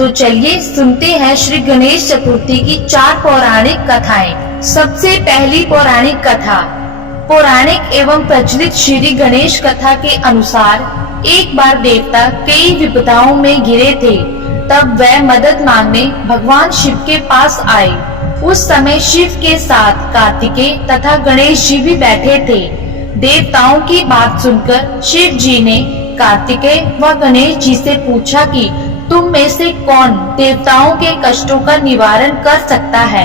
तो चलिए सुनते हैं श्री गणेश चतुर्थी की 4 पौराणिक कथाएं। सबसे पहली पौराणिक कथा। पौराणिक एवं प्रचलित श्री गणेश कथा के अनुसार एक बार देवता कई विपदाओं में घिरे थे। तब वह मदद मांगने भगवान शिव के पास आए। उस समय शिव के साथ कार्तिकेय तथा गणेश जी भी बैठे थे। देवताओं की बात सुनकर शिव जी ने कार्तिकेय व गणेश जी से पूछा कि तुम में से कौन देवताओं के कष्टों का निवारण कर सकता है।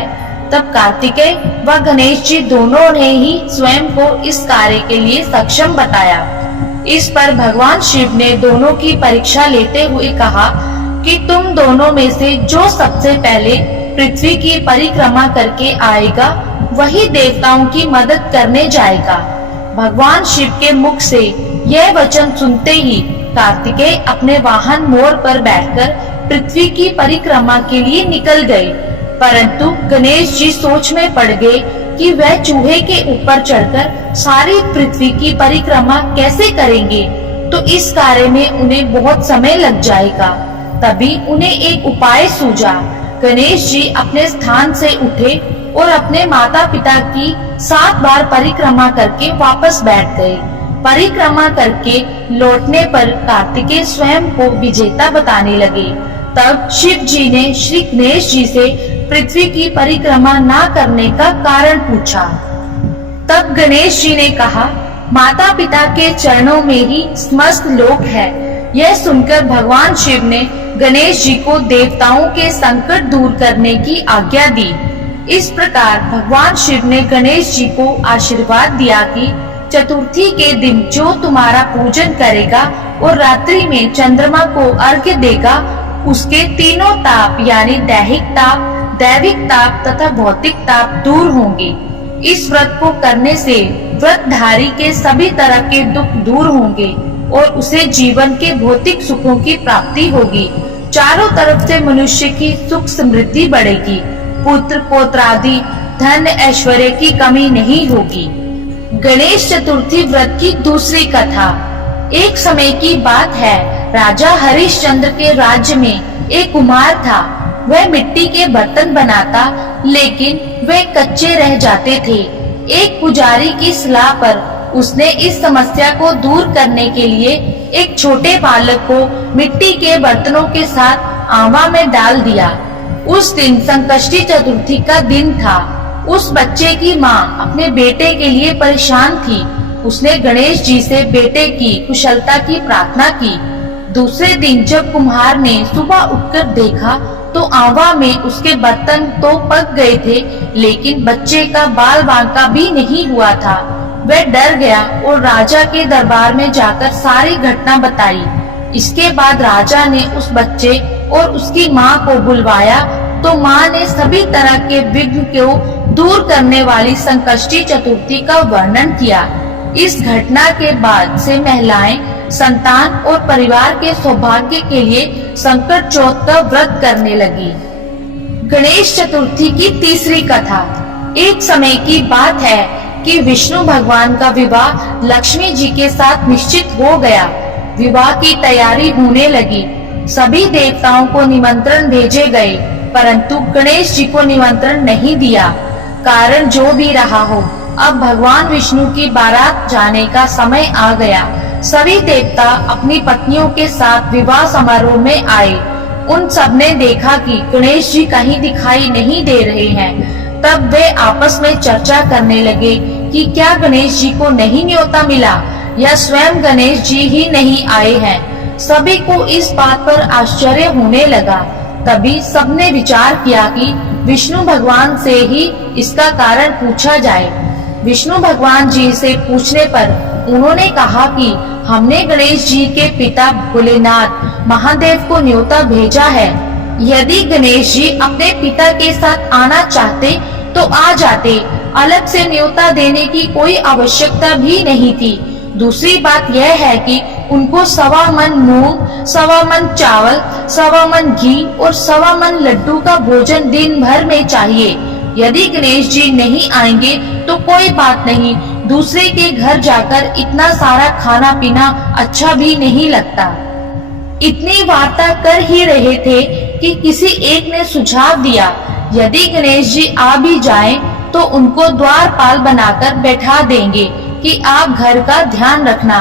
तब कार्तिकेय व गणेश जी दोनों ने ही स्वयं को इस कार्य के लिए सक्षम बताया। इस पर भगवान शिव ने दोनों की परीक्षा लेते हुए कहा कि तुम दोनों में से जो सबसे पहले पृथ्वी की परिक्रमा करके आएगा वही देवताओं की मदद करने जाएगा। भगवान शिव के मुख से यह वचन सुनते ही कार्तिकेय अपने वाहन मोर पर बैठकर पृथ्वी की परिक्रमा के लिए निकल गए। परंतु गणेश जी सोच में पड़ गए कि वह चूहे के ऊपर चढ़कर सारी पृथ्वी की परिक्रमा कैसे करेंगे, तो इस कार्य में उन्हें बहुत समय लग जाएगा। तभी उन्हें एक उपाय सूझा। गणेश जी अपने स्थान से उठे और अपने माता पिता की 7 बार परिक्रमा करके वापस बैठ गए। परिक्रमा करके लौटने पर कार्तिकेय स्वयं को विजेता बताने लगे। तब शिव जी ने श्री गणेश जी से पृथ्वी की परिक्रमा न करने का कारण पूछा। तब गणेश जी ने कहा, माता पिता के चरणों में ही समस्त लोक है। यह सुनकर भगवान शिव ने गणेश जी को देवताओं के संकट दूर करने की आज्ञा दी। इस प्रकार भगवान शिव ने गणेश जी को आशीर्वाद दिया कि चतुर्थी के दिन जो तुम्हारा पूजन करेगा और रात्रि में चंद्रमा को अर्घ्य देगा, उसके तीनों ताप यानी दैहिक ताप, दैविक ताप तथा भौतिक ताप दूर होंगे। इस व्रत को करने से व्रतधारी के सभी तरह के दुख दूर होंगे और उसे जीवन के भौतिक सुखों की प्राप्ति होगी। चारों तरफ से मनुष्य की सुख समृद्धि बढ़ेगी। पुत्र पौत्रादि धन ऐश्वर्य की कमी नहीं होगी। गणेश चतुर्थी व्रत की दूसरी कथा। एक समय की बात है, राजा हरिश्चंद्र के राज्य में एक कुम्हार था। वह मिट्टी के बर्तन बनाता, लेकिन वे कच्चे रह जाते थे। एक पुजारी की सलाह पर उसने इस समस्या को दूर करने के लिए एक छोटे बालक को मिट्टी के बर्तनों के साथ आवा में डाल दिया। उस दिन संकष्टी चतुर्थी का दिन था। उस बच्चे की माँ अपने बेटे के लिए परेशान थी। उसने गणेश जी से बेटे की कुशलता की प्रार्थना की। दूसरे दिन जब कुम्हार ने सुबह उठकर देखा तो आवा में उसके बर्तन तो पक गए थे, लेकिन बच्चे का बाल बांका भी नहीं हुआ था। वह डर गया और राजा के दरबार में जाकर सारी घटना बताई। इसके बाद राजा ने उस बच्चे और उसकी माँ को बुलवाया तो माँ ने सभी तरह के विघ्न को दूर करने वाली संकष्टी चतुर्थी का वर्णन किया। इस घटना के बाद से महिलाएं संतान और परिवार के सौभाग्य के लिए संकट चौथ का व्रत करने लगी। गणेश चतुर्थी की तीसरी कथा। एक समय की बात है कि विष्णु भगवान का विवाह लक्ष्मी जी के साथ निश्चित हो गया। विवाह की तैयारी होने लगी। सभी देवताओं को निमंत्रण भेजे गए, परंतु गणेश जी को निमंत्रण नहीं दिया। कारण जो भी रहा हो, अब भगवान विष्णु की बारात जाने का समय आ गया। सभी देवता अपनी पत्नियों के साथ विवाह समारोह में आए। उन सब ने देखा कि गणेश जी कहीं दिखाई नहीं दे रहे हैं। तब वे आपस में चर्चा करने लगे कि क्या गणेश जी को नहीं न्योता मिला या स्वयं गणेश जी ही नहीं आए हैं। सभी को इस बात पर आश्चर्य होने लगा। तभी सबने विचार किया कि विष्णु भगवान से ही इसका कारण पूछा जाए। विष्णु भगवान जी से पूछने पर उन्होंने कहा कि हमने गणेश जी के पिता भोलेनाथ महादेव को न्योता भेजा है। यदि गणेश जी अपने पिता के साथ आना चाहते तो आ जाते। अलग से न्योता देने की कोई आवश्यकता भी नहीं थी। दूसरी बात यह है कि उनको 1.25 मन मूंग, 1.25 मन चावल, 1.25 मन घी और 1.25 मन लड्डू का भोजन दिन भर में चाहिए। यदि गणेश जी नहीं आएंगे तो कोई बात नहीं, दूसरे के घर जाकर इतना सारा खाना पीना अच्छा भी नहीं लगता। इतनी वार्ता कर ही रहे थे कि किसी एक ने सुझाव दिया, यदि गणेश जी आ भी जाएं, तो उनको द्वारपाल बनाकर बैठा देंगे कि आप घर का ध्यान रखना।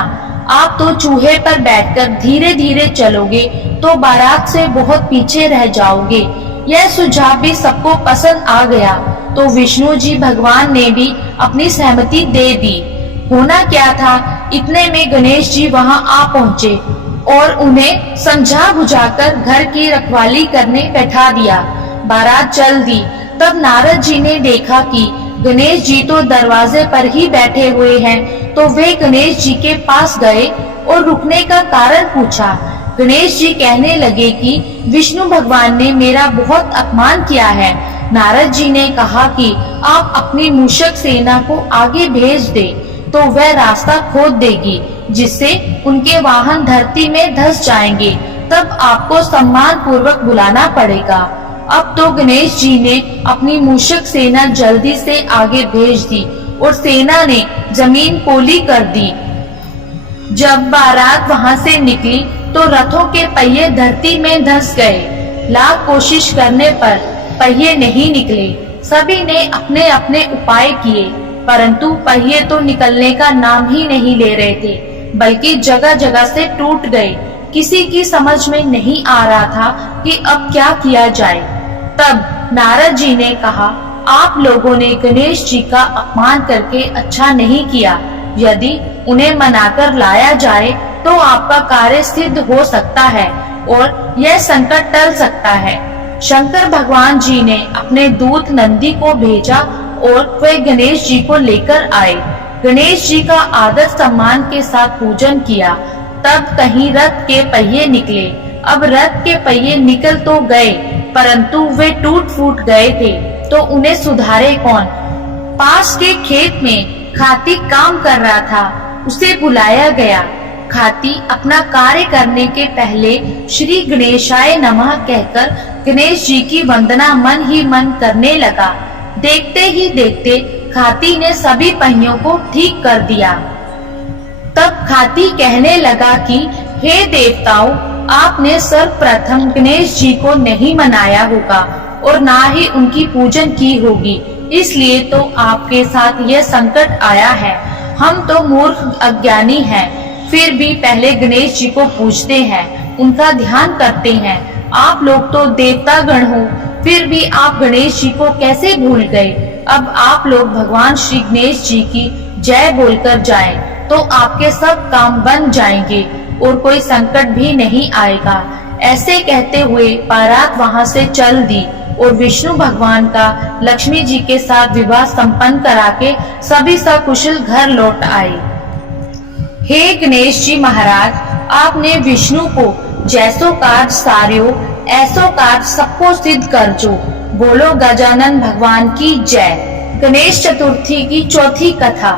आप तो चूहे पर बैठकर धीरे धीरे चलोगे तो बारात से बहुत पीछे रह जाओगे। यह सुझाव भी सबको पसंद आ गया, तो विष्णु जी भगवान ने भी अपनी सहमति दे दी। होना क्या था, इतने में गणेश जी वहां आ पहुँचे और उन्हें समझा बुझाकर घर की रखवाली करने बैठा दिया। बारात चल दी। तब नारद जी ने देखा कि गणेश जी तो दरवाजे पर ही बैठे हुए हैं, तो वे गणेश जी के पास गए और रुकने का कारण पूछा। गणेश जी कहने लगे कि विष्णु भगवान ने मेरा बहुत अपमान किया है। नारद जी ने कहा कि आप अपनी मूषक सेना को आगे भेज दे, तो वह रास्ता खोद देगी, जिससे उनके वाहन धरती में धंस जाएंगे। तब आपको सम्मान पूर्वक बुलाना पड़ेगा। अब तो गणेश जी ने अपनी मूषक सेना जल्दी से आगे भेज दी और सेना ने जमीन पोली कर दी। जब बारात वहां से निकली तो रथों के पहिए धरती में धंस गए। लाख कोशिश करने पर पहिए नहीं निकले। सभी ने अपने अपने उपाय किए, परंतु पहिए तो निकलने का नाम ही नहीं ले रहे थे, बल्कि जगह जगह से टूट गए। किसी की समझ में नहीं आ रहा था कि अब क्या किया जाए। तब नारद जी ने कहा, आप लोगों ने गणेश जी का अपमान करके अच्छा नहीं किया। यदि उन्हें मनाकर लाया जाए तो आपका कार्य सिद्ध हो सकता है और यह संकट टल सकता है। शंकर भगवान जी ने अपने दूत नंदी को भेजा और वे गणेश जी को लेकर आए। गणेश जी का आदर सम्मान के साथ पूजन किया। तब कहीं रथ के पहिए निकले। अब रथ के पहिए निकल तो गए, परंतु वे टूट फूट गए थे, तो उन्हें सुधारे कौन। पास के खेत में खाती काम कर रहा था, उसे बुलाया गया। खाती अपना कार्य करने के पहले श्री गणेशाय नमः कहकर गणेश जी की वंदना मन ही मन करने लगा। देखते ही देखते खाती ने सभी पहियों को ठीक कर दिया। तब खाती कहने लगा कि हे देवताओं, आपने सर्वप्रथम गणेश जी को नहीं मनाया होगा और ना ही उनकी पूजन की होगी, इसलिए तो आपके साथ यह संकट आया है। हम तो मूर्ख अज्ञानी हैं, फिर भी पहले गणेश जी को पूजते हैं, उनका ध्यान करते हैं। आप लोग तो देवता गण हो, फिर भी आप गणेश जी को कैसे भूल गए। अब आप लोग भगवान श्री गणेश जी की जय बोलकर जाएं, तो आपके सब काम बन जाएंगे और कोई संकट भी नहीं आएगा। ऐसे कहते हुए बारात वहां से चल दी और विष्णु भगवान का लक्ष्मी जी के साथ विवाह संपन्न करा के सभी सकुशल घर लौट आए। हे गणेश जी महाराज, आपने विष्णु को जैसो कार्य सार्यो ऐसो कार्य सबको सिद्ध कर जो। बोलो गजानन भगवान की जय। गणेश चतुर्थी की चौथी कथा।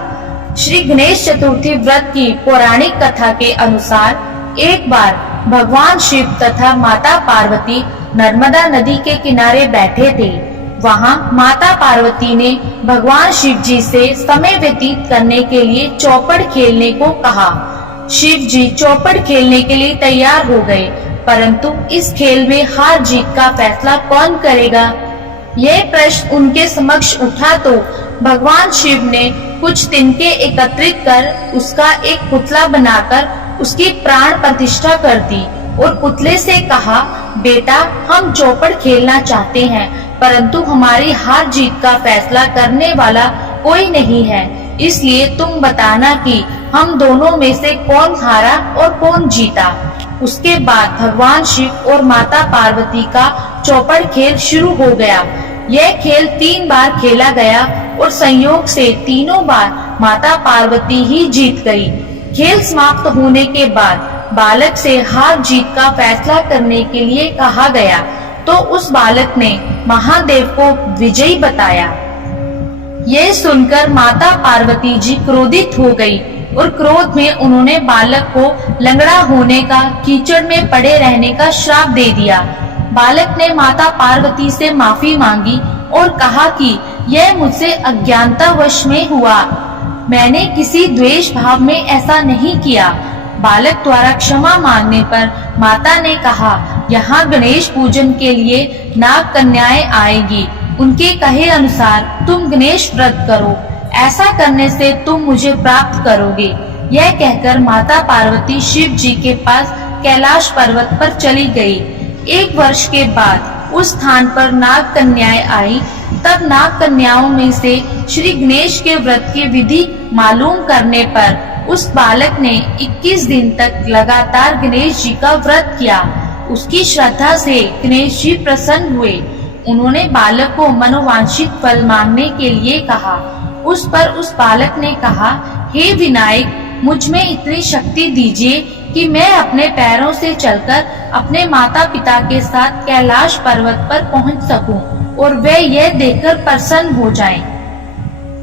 श्री गणेश चतुर्थी व्रत की पौराणिक कथा के अनुसार एक बार भगवान शिव तथा माता पार्वती नर्मदा नदी के किनारे बैठे थे। वहां माता पार्वती ने भगवान शिव जी से समय व्यतीत करने के लिए चौपड़ खेलने को कहा। शिव जी चौपड़ खेलने के लिए तैयार हो गए, परंतु इस खेल में हार जीत का फैसला कौन करेगा, यह प्रश्न उनके समक्ष उठा तो भगवान शिव ने कुछ तिनके एकत्रित कर उसका एक पुतला बनाकर उसकी प्राण प्रतिष्ठा कर दी और पुतले से कहा, बेटा हम चौपड़ खेलना चाहते हैं, परंतु हमारी हार जीत का फैसला करने वाला कोई नहीं है, इसलिए तुम बताना कि हम दोनों में से कौन हारा और कौन जीता। उसके बाद भगवान शिव और माता पार्वती का चौपड़ खेल शुरू हो गया। यह खेल 3 बार खेला गया और संयोग से तीनों बार माता पार्वती ही जीत गई। खेल समाप्त होने के बाद बालक से हार जीत का फैसला करने के लिए कहा गया, तो उस बालक ने महादेव को विजयी बताया। यह सुनकर माता पार्वती जी क्रोधित हो गई और क्रोध में उन्होंने बालक को लंगड़ा होने का, कीचड़ में पड़े रहने का श्राप दे दिया। बालक ने माता पार्वती से माफी मांगी और कहा कि यह मुझसे अज्ञानतावश में हुआ, मैंने किसी द्वेष भाव में ऐसा नहीं किया। बालक द्वारा क्षमा मांगने पर माता ने कहा, यहाँ गणेश पूजन के लिए नाग कन्याएं आएगी। उनके कहे अनुसार तुम गणेश व्रत करो, ऐसा करने से तुम मुझे प्राप्त करोगे। यह कहकर माता पार्वती शिव जी के पास कैलाश पर्वत पर चली गई। 1 वर्ष के बाद उस स्थान पर नाग कन्याएं आई। तब नाग कन्याओं में से श्री गणेश के व्रत की विधि मालूम करने पर उस बालक ने 21 दिन तक लगातार गणेश जी का व्रत किया। उसकी श्रद्धा से गणेश जी प्रसन्न हुए। उन्होंने बालक को मनोवांछित फल मांगने के लिए कहा। उस पर उस बालक ने कहा, हे विनायक, मुझ में इतनी शक्ति दीजिए कि मैं अपने पैरों से चलकर अपने माता पिता के साथ कैलाश पर्वत पर पहुंच सकूं और वे यह देखकर प्रसन्न हो जाएं।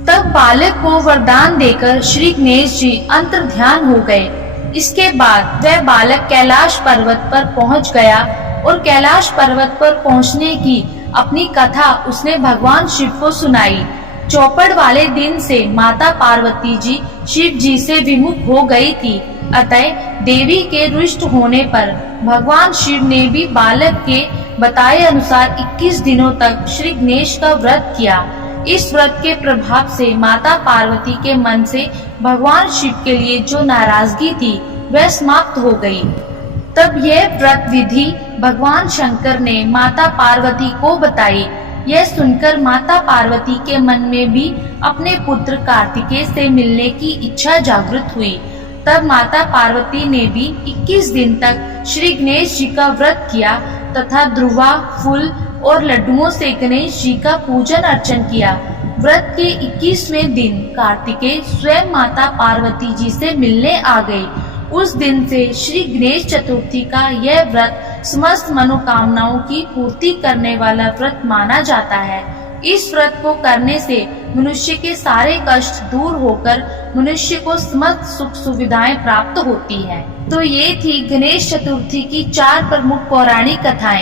तब बालक को वरदान देकर श्री गणेश जी अंतर्ध्यान हो गए। इसके बाद वह बालक कैलाश पर्वत पर पहुंच गया और कैलाश पर्वत पर पहुंचने की अपनी कथा उसने भगवान शिव को सुनाई। चौपड़ वाले दिन से माता पार्वती जी शिव जी से विमुख हो गई थी। अतः देवी के रुष्ट होने पर भगवान शिव ने भी बालक के बताए अनुसार 21 दिनों तक श्री गणेश का व्रत किया। इस व्रत के प्रभाव से माता पार्वती के मन से भगवान शिव के लिए जो नाराजगी थी वह समाप्त हो गई। तब यह व्रत विधि भगवान शंकर ने माता पार्वती को बताई। यह सुनकर माता पार्वती के मन में भी अपने पुत्र कार्तिकेय से मिलने की इच्छा जागृत हुई। तब माता पार्वती ने भी 21 दिन तक श्री गणेश जी का व्रत किया तथा ध्रुवा, फूल और लड्डुओं से गणेश जी का पूजन अर्चन किया। व्रत के 21वें दिन कार्तिकेय स्वयं माता पार्वती जी से मिलने आ गए। उस दिन से श्री गणेश चतुर्थी का यह व्रत समस्त मनोकामनाओं की पूर्ति करने वाला व्रत माना जाता है। इस व्रत को करने से मनुष्य के सारे कष्ट दूर होकर मनुष्य को समस्त सुख सुविधाएं प्राप्त होती है। तो ये थी गणेश चतुर्थी की 4 प्रमुख पौराणिक कथाएं।